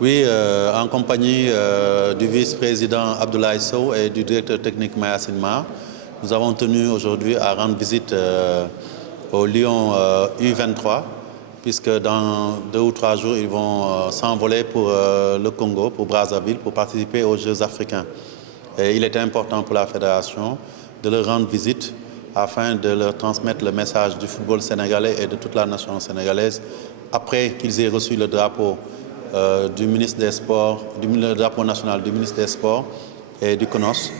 Oui, en compagnie du vice-président Abdoulaye Sow et du directeur technique Mayacine Ma, nous avons tenu aujourd'hui à rendre visite au Lion U23, puisque dans 2 ou 3 jours, ils vont s'envoler pour le Congo, pour Brazzaville, pour participer aux Jeux africains. Et il était important pour la fédération de leur rendre visite afin de leur transmettre le message du football sénégalais et de toute la nation sénégalaise après qu'ils aient reçu le drapeau du ministre des Sports, le drapeau national du ministre des Sports et du CONOS.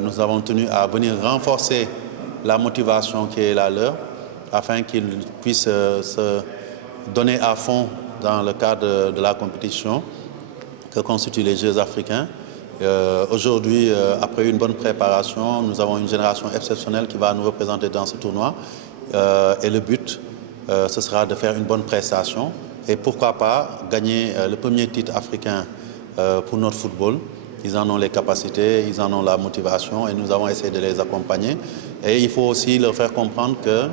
Nous avons tenu à venir renforcer la motivation qui est la leur afin qu'ils puissent se donner à fond dans le cadre de la compétition que constituent les Jeux africains. Aujourd'hui, après une bonne préparation, nous avons une génération exceptionnelle qui va nous représenter dans ce tournoi. Et le but, ce sera de faire une bonne prestation et pourquoi pas gagner le premier titre africain pour notre football. Ils en ont les capacités, ils en ont la motivation et nous avons essayé de les accompagner. Et il faut aussi leur faire comprendre que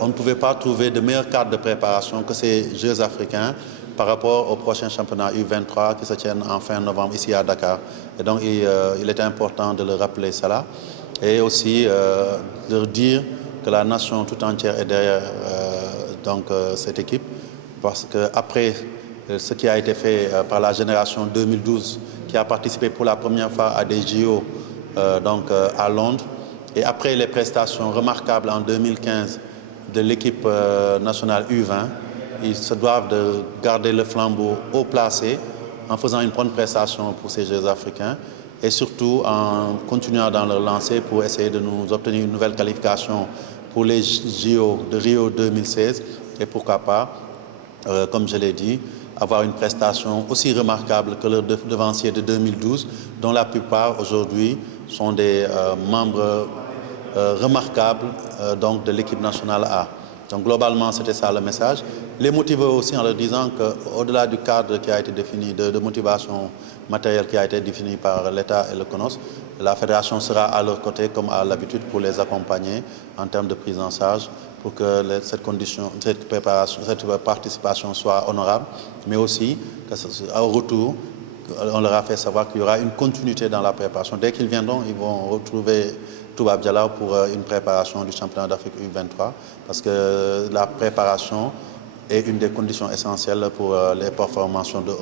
on ne pouvait pas trouver de meilleur cadre de préparation que ces Jeux africains par rapport au prochain championnat U23 qui se tiennent en fin novembre ici à Dakar. Et donc il était important de leur rappeler cela et aussi leur dire que la nation tout entière est derrière cette équipe parce qu'après ce qui a été fait par la génération 2012 qui a participé pour la première fois à des JO à Londres et après les prestations remarquables en 2015 de l'équipe nationale U20, ils se doivent de garder le flambeau haut placé en faisant une bonne prestation pour ces Jeux africains et surtout en continuant dans leur lancée pour essayer de nous obtenir une nouvelle qualification pour les JO de Rio 2016 et pourquoi pas, comme je l'ai dit, avoir une prestation aussi remarquable que leurs devanciers de 2012, dont la plupart aujourd'hui sont des membres remarquables de l'équipe nationale A. Donc globalement, c'était ça le message. Les motiver aussi en leur disant qu'au-delà du cadre qui a été défini, de motivation matérielle qui a été défini par l'État et le CONOS, la fédération sera à leur côté comme à l'habitude pour les accompagner en termes de prise en charge pour que cette participation soit honorable, mais aussi qu'au retour, on leur a fait savoir qu'il y aura une continuité dans la préparation. Dès qu'ils viendront, ils vont retrouver Toubab Diallo pour une préparation du championnat d'Afrique U23 parce que la préparation est une des conditions essentielles pour les performances de